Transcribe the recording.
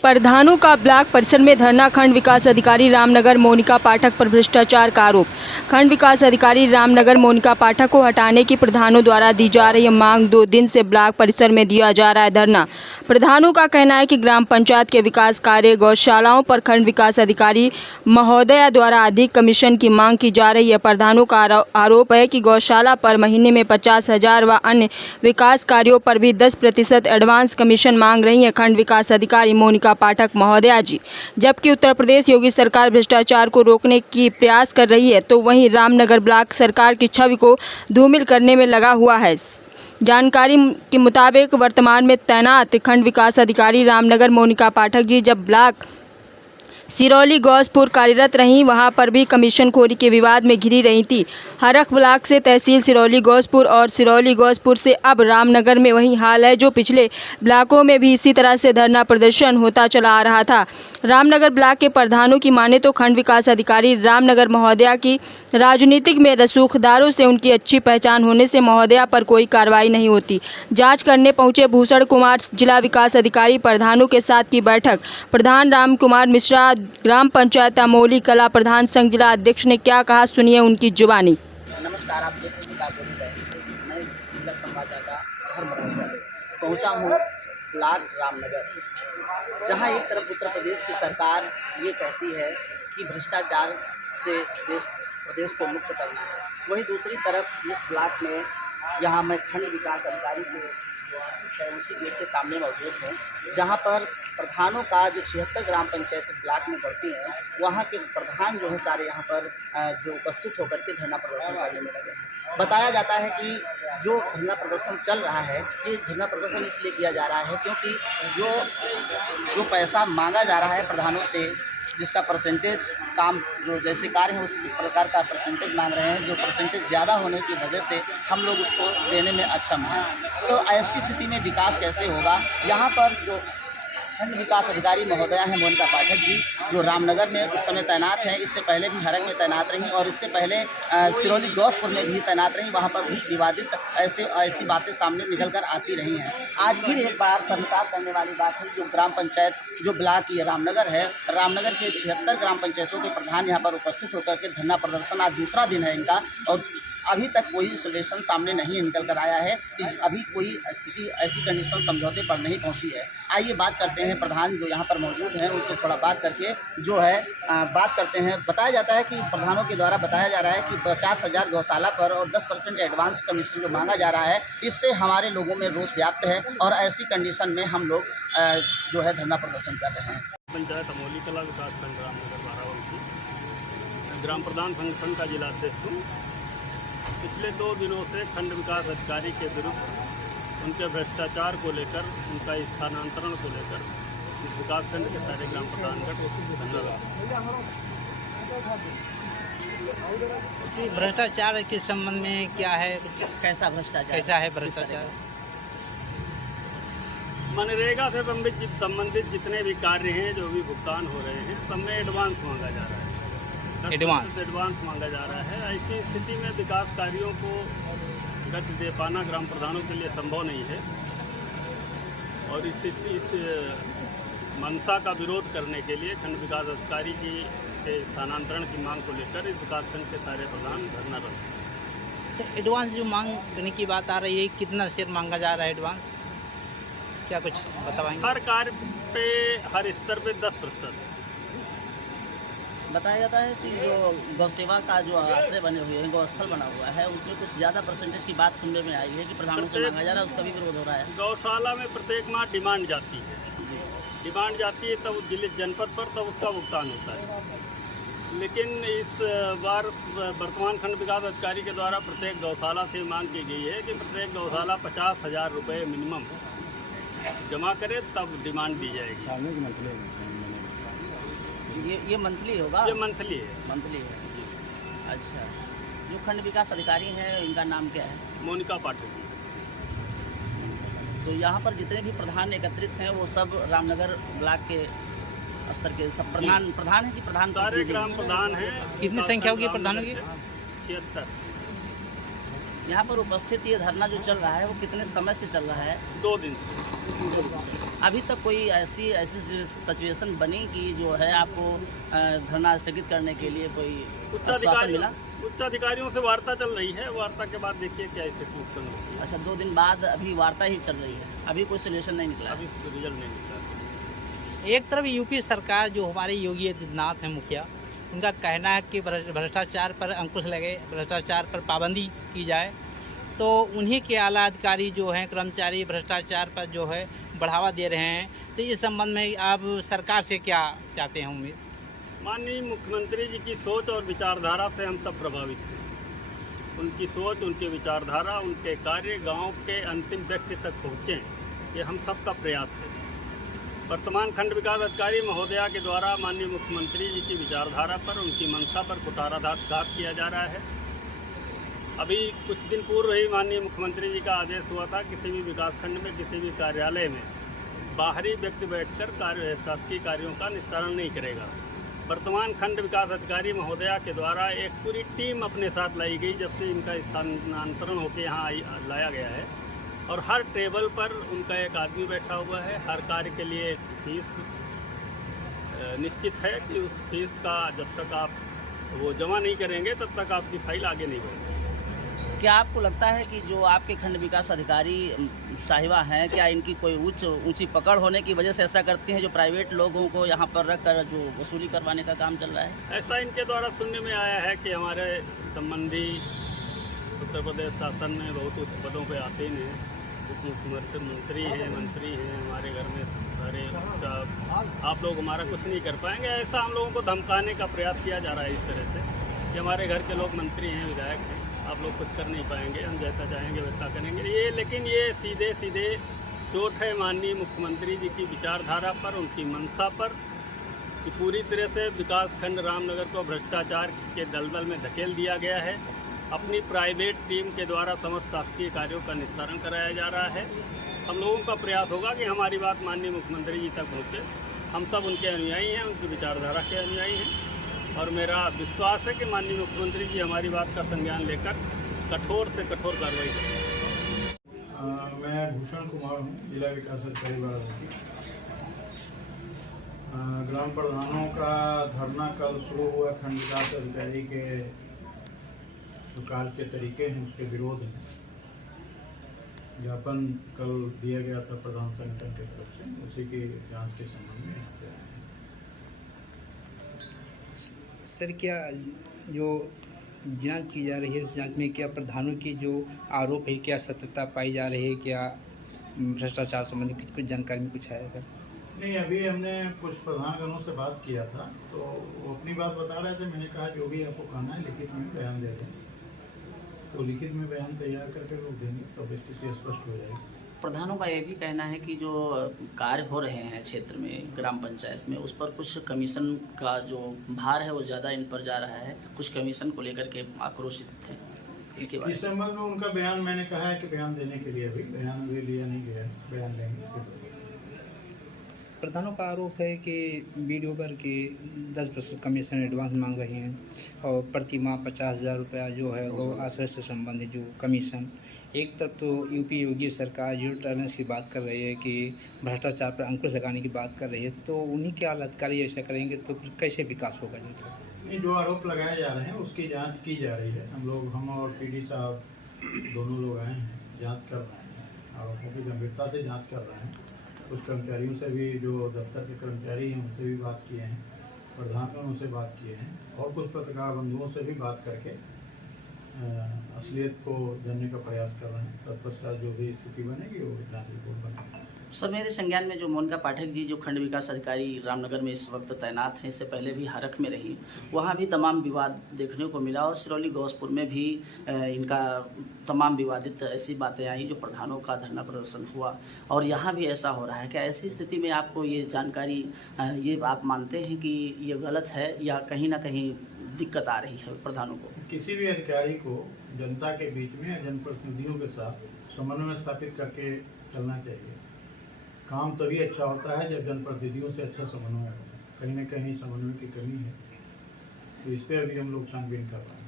प्रधानों का ब्लॉक परिसर में धरना। खंड विकास अधिकारी रामनगर मोनिका पाठक पर भ्रष्टाचार का आरोप। खंड विकास अधिकारी रामनगर मोनिका पाठक को हटाने की प्रधानों द्वारा दी जा रही मांग। 2 दिन से ब्लॉक परिसर में दिया जा रहा है धरना। प्रधानों का कहना है कि ग्राम पंचायत के विकास कार्य गौशालाओं पर खंड विकास अधिकारी महोदया द्वारा अधिक कमीशन की मांग की जा रही है। प्रधानों का आरोप है कि गौशाला पर महीने में 50,000 व अन्य विकास कार्यों पर भी 10% एडवांस कमीशन मांग रही है खंड विकास अधिकारी मोनिका पाठक महोदया जी। जबकि उत्तर प्रदेश योगी सरकार भ्रष्टाचार को रोकने की प्रयास कर रही है, तो वहीं रामनगर ब्लॉक सरकार की छवि को धूमिल करने में लगा हुआ है। जानकारी के मुताबिक वर्तमान में तैनात खंड विकास अधिकारी रामनगर मोनिका पाठक जी जब ब्लॉक सिरौली गौसपुर कार्यरत रहीं, वहां पर भी कमीशनखोरी के विवाद में घिरी रही थी। हरख ब्लॉक से तहसील सिरौली गौसपुर और सिरौली गौसपुर से अब रामनगर में वही हाल है जो पिछले ब्लॉकों में भी इसी तरह से धरना प्रदर्शन होता चला आ रहा था। रामनगर ब्लॉक के प्रधानों की माने तो खंड विकास अधिकारी रामनगर महोदया की राजनीतिक में रसूखदारों से उनकी अच्छी पहचान होने से महोदया पर कोई कार्रवाई नहीं होती। जाँच करने पहुंचे भूषण कुमार जिला विकास अधिकारी प्रधानों के साथ की बैठक। प्रधान राम कुमार मिश्रा ग्राम पंचायत अमोली कला प्रधान संघ जिला अध्यक्ष ने क्या कहा, सुनिए उनकी जुबानी। नमस्कार, आप देख रहे हैं मैं जिला संवाददाता पहुंचा हूँ ब्लॉक रामनगर, जहां एक तरफ उत्तर प्रदेश की सरकार ये कहती है कि भ्रष्टाचार से प्रदेश को मुक्त करना है, वहीं दूसरी तरफ इस ब्लॉक में यहाँ मैं खंड विकास अधिकारी के उसी गेट के सामने मौजूद हूँ, जहाँ पर प्रधानों का जो 76 ग्राम पंचायत इस ब्लॉक में पड़ती हैं, वहाँ के प्रधान जो है सारे यहाँ पर जो उपस्थित होकर के धरना प्रदर्शन करने में लगे हैं। बताया जाता है कि जो धरना प्रदर्शन चल रहा है, ये धरना प्रदर्शन इसलिए किया जा रहा है क्योंकि जो पैसा मांगा जा रहा है प्रधानों से, जिसका परसेंटेज काम जो जैसे कार्य है उस प्रकार का परसेंटेज मांग रहे हैं, जो परसेंटेज ज़्यादा होने की वजह से हम लोग उसको देने में अक्षम हैं। तो ऐसी स्थिति में विकास कैसे होगा? यहाँ पर जो खंड विकास अधिकारी महोदया हैं मोनिका पाठक जी, जो रामनगर में इस समय तैनात हैं, इससे पहले भी हरख में तैनात रहीं और इससे पहले सिरौली गौसपुर में भी तैनात रहीं, वहाँ पर भी विवादित ऐसी बातें सामने निकल कर आती रही हैं। आज फिर एक बार शर्मसार करने वाली बात है, जो ग्राम पंचायत जो ब्लॉक की रामनगर है, रामनगर के 76 ग्राम पंचायतों के प्रधान यहाँ पर उपस्थित होकर के धरना प्रदर्शन, आज दूसरा दिन है इनका, और अभी तक कोई सोल्यूशन सामने नहीं निकल कर आया है कि अभी कोई स्थिति ऐसी कंडीशन समझौते पर नहीं पहुंची है। आइए बात करते हैं प्रधान जो यहाँ पर मौजूद हैं उनसे थोड़ा बात करके जो है बात करते हैं। बताया जाता है कि प्रधानों के द्वारा बताया जा रहा है कि 50,000 गौशाला पर और 10% एडवांस कमीशन जो मांगा जा रहा है, इससे हमारे लोगों में रोष व्याप्त है और ऐसी कंडीशन में हम लोग जो है धरना प्रदर्शन कर रहे हैं। पंचायत अमोली कला विकास खंड रामनगर बाराबंकी ग्राम प्रधान संगठन का जिला अध्यक्ष हूँ। पिछले 2 दिनों से खंड विकास अधिकारी के विरुद्ध उनके भ्रष्टाचार को लेकर, उनका स्थानांतरण को लेकर इस विकास खंड के सारे ग्राम प्रधानगण जी भ्रष्टाचार के संबंध में क्या है, कैसा भ्रष्टाचार, कैसा है भ्रष्टाचार? मनरेगा से संबंधित जितने भी कार्य हैं, जो भी भुगतान हो रहे हैं, सब में एडवांस मांगा जा रहा है। एडवांस मांगा जा रहा है। ऐसी स्थिति में विकास कार्यों को गति दे पाना ग्राम प्रधानों के लिए संभव नहीं है और इस मंशा का विरोध करने के लिए खंड विकास अधिकारी के स्थानांतरण की मांग को लेकर इस विकास खंड के सारे प्रधान धरना रहे हैं। एडवांस जो मांग करने की बात आ रही है, कितना शेयर मांगा जा रहा है एडवांस, क्या कुछ बताएंगे? हर कार्य पे, हर स्तर पे 10%। बताया जाता है कि जो गौ सेवा का जो आश्रय बने हुए हैं, गौस्थल बना हुआ है, उसमें कुछ ज़्यादा परसेंटेज की बात सुनने में आई है कि प्रधानों से मांगा जा रहा है, उसका भी विरोध हो रहा है। गौशाला में प्रत्येक माह डिमांड जाती है, तब जिले जनपद पर तब उसका भुगतान होता है। लेकिन इस बार वर्तमान खंड विकास अधिकारी के द्वारा प्रत्येक गौशाला से मांग की गई है कि प्रत्येक गौशाला 50,000 रुपये मिनिमम जमा करे, तब डिमांड दी जाएगी। ये मंथली होगा? ये मंथली है। अच्छा, जो खंड विकास अधिकारी हैं इनका नाम क्या है? मोनिका पाठक जी। तो यहाँ पर जितने भी प्रधान एकत्रित हैं वो सब रामनगर ब्लॉक के स्तर के सब प्रधान हैं कि प्रधान सारे ग्राम प्रधान हैं। कितनी संख्या होगी प्रधानों की? 76। यहाँ पर उपस्थित ये धरना जो चल रहा है वो कितने समय से चल रहा है? 2 दिन से। अभी तक कोई ऐसी सिचुएशन बनी कि जो है आपको धरना स्थगित करने के लिए कोई आश्वासन मिला? उच्चाधिकारियों से वार्ता चल रही है, वार्ता के बाद देखिए क्या स्थिति उत्पन्न होती है। अच्छा, 2 दिन बाद अभी वार्ता ही चल रही है, अभी कोई सोल्यूशन नहीं निकला? अभी रिजल्ट नहीं निकला। एक तरफ यूपी सरकार जो हमारे योगी आदित्यनाथ हैं मुखिया, उनका कहना है कि भ्रष्टाचार पर अंकुश लगे, भ्रष्टाचार पर पाबंदी की जाए, तो उन्हीं के आला अधिकारी जो हैं कर्मचारी भ्रष्टाचार पर जो है बढ़ावा दे रहे हैं। तो इस संबंध में आप सरकार से क्या चाहते हैं उम्मीद? माननीय मुख्यमंत्री जी की सोच और विचारधारा से हम सब प्रभावित हैं। उनकी सोच, उनकी विचारधारा, उनके कार्य गांव के अंतिम व्यक्ति तक पहुँचें, ये हम सब का प्रयास है। वर्तमान खंड विकास अधिकारी महोदया के द्वारा माननीय मुख्यमंत्री जी की विचारधारा पर, उनकी मंशा पर कुठाराघात किया जा रहा है। अभी कुछ दिन पूर्व ही माननीय मुख्यमंत्री जी का आदेश हुआ था, किसी भी विकासखंड में, किसी भी कार्यालय में बाहरी व्यक्ति बैठकर शासकीय कार्यों का निस्तारण नहीं करेगा। वर्तमान खंड विकास अधिकारी महोदया के द्वारा एक पूरी टीम अपने साथ लाई गई, जब से इनका स्थानांतरण होकर यहाँ लाया गया है, और हर टेबल पर उनका एक आदमी बैठा हुआ है। हर कार्य के लिए फीस निश्चित है कि उस फीस का जब तक आप वो जमा नहीं करेंगे तब तक आपकी फाइल आगे नहीं बढ़ेगी। क्या आपको लगता है कि जो आपके खंड विकास अधिकारी साहिबा हैं, क्या इनकी कोई ऊंची पकड़ होने की वजह से ऐसा करती हैं, जो प्राइवेट लोगों को यहाँ पर रख कर जो वसूली करवाने का काम चल रहा है? ऐसा इनके द्वारा सुनने में आया है कि हमारे संबंधी उत्तर प्रदेश शासन में बहुत उच्च पदों पर आसीन हैं, उप मुख्यमंत्री हैं, मंत्री हैं, हमारे घर में सारे आप लोग हमारा कुछ नहीं कर पाएंगे, ऐसा हम लोगों को धमकाने का प्रयास किया जा रहा है इस तरह से कि हमारे घर के लोग मंत्री हैं, विधायक हैं, आप लोग कुछ कर नहीं पाएंगे, हम जैसा चाहेंगे वैसा करेंगे। लेकिन ये सीधे चोट है माननीय मुख्यमंत्री जी की विचारधारा पर, उनकी मंशा पर, कि पूरी तरह से विकासखंड रामनगर को भ्रष्टाचार के दलदल में धकेल दिया गया है। अपनी प्राइवेट टीम के द्वारा समस्त शासकीय कार्यों का निस्तारण कराया जा रहा है। हम लोगों का प्रयास होगा कि हमारी बात माननीय मुख्यमंत्री जी तक पहुँचे। हम सब उनके अनुयायी हैं, उनकी विचारधारा के अनुयायी हैं, और मेरा विश्वास है कि माननीय मुख्यमंत्री जी हमारी बात का संज्ञान लेकर कठोर से कठोर कार्रवाई करेंगे। मैं भूषण कुमार हूँ, जिला विकास अधिकारी बाराबंकी। ग्राम प्रधानों का धरना कल शुरू हुआ खंड विकास अधिकारी के जो कार्य के तरीके हैं उसके विरोध में। ज्ञापन कल दिया गया था प्रधान संगठन की तरफ से, उसी की जांच के संबंध में यहाँ पे आए हैं। सर, क्या जो जांच की जा रही है उस जांच में क्या प्रधानों की जो आरोप है, क्या सत्यता पाई जा रही है, क्या भ्रष्टाचार संबंधी कुछ जानकारी में कुछ है? नहीं, अभी हमने कुछ प्रधानगणों से बात किया था, तो वो अपनी बात बता रहे थे। मैंने कहा जो भी आपको कहना है लिखित में बयान दे दें, तो लिखित में बयान तैयार करके लोग देंगे, तब स्थिति स्पष्ट हो जाएगी। प्रधानों का ये भी कहना है कि जो कार्य हो रहे हैं क्षेत्र में, ग्राम पंचायत में, उस पर कुछ कमीशन का जो भार है वो ज़्यादा इन पर जा रहा है, कुछ कमीशन को लेकर के आक्रोशित थे। इसके बारे इस संबंध में उनका बयान मैंने कहा है कि बयान देने के लिए अभी बयान भी लिया नहीं गया है, बयान लेंगे। प्रधानों का आरोप है कि वीडियो पर के 10% कमीशन एडवांस मांग रहे हैं, और प्रति माह 50,000 रुपया जो है वो आश्रय से संबंधित जो कमीशन। एक तरफ तो यूपी योगी सरकार जीरो टॉलरेंस की बात कर रही है कि भ्रष्टाचार पर अंकुश लगाने की बात कर रही है, तो उन्हीं के आला अधिकारी ऐसा करेंगे तो फिर कैसे विकास होगा? नहीं, जो आरोप लगाए जा रहे हैं उसकी जांच की जा रही है। हम और पीडी साहब दोनों लोग आए हैं, जांच कर रहे हैं, आरोपों की गंभीरता से जांच कर रहे हैं। कुछ कर्मचारियों से भी, जो दफ्तर के कर्मचारी हैं, उनसे भी बात किए हैं, प्रधानों से बात किए हैं, और कुछ पत्रकार बंधुओं से भी बात करके असलियत को जानने का प्रयास कर रहे हैं। तत्पश्चात जो भी स्थिति बनेगी वो जांच रिपोर्ट बनेगी। सर, मेरे संज्ञान में जो मोनिका पाठक जी जो खंड विकास अधिकारी रामनगर में इस वक्त तैनात हैं, इससे पहले भी हरख में रही, वहाँ भी तमाम विवाद देखने को मिला, और सिरौली गौसपुर में भी इनका तमाम विवादित ऐसी बातें आई जो प्रधानों का धरना प्रदर्शन हुआ, और यहाँ भी ऐसा हो रहा है। क्या ऐसी स्थिति में आपको ये जानकारी, ये आप मानते हैं कि ये गलत है, या कहीं ना कहीं दिक्कत आ रही है प्रधानों को? किसी भी अधिकारी को जनता के बीच में या जनप्रतिनिधियों के साथ समन्वय स्थापित करके चलना चाहिए। काम तभी अच्छा होता है जब जनप्रतिनिधियों से अच्छा समन्वय हो। कहीं ना कहीं समन्वय की कमी है, तो इस पर अभी हम लोग छानबीन कर रहे हैं।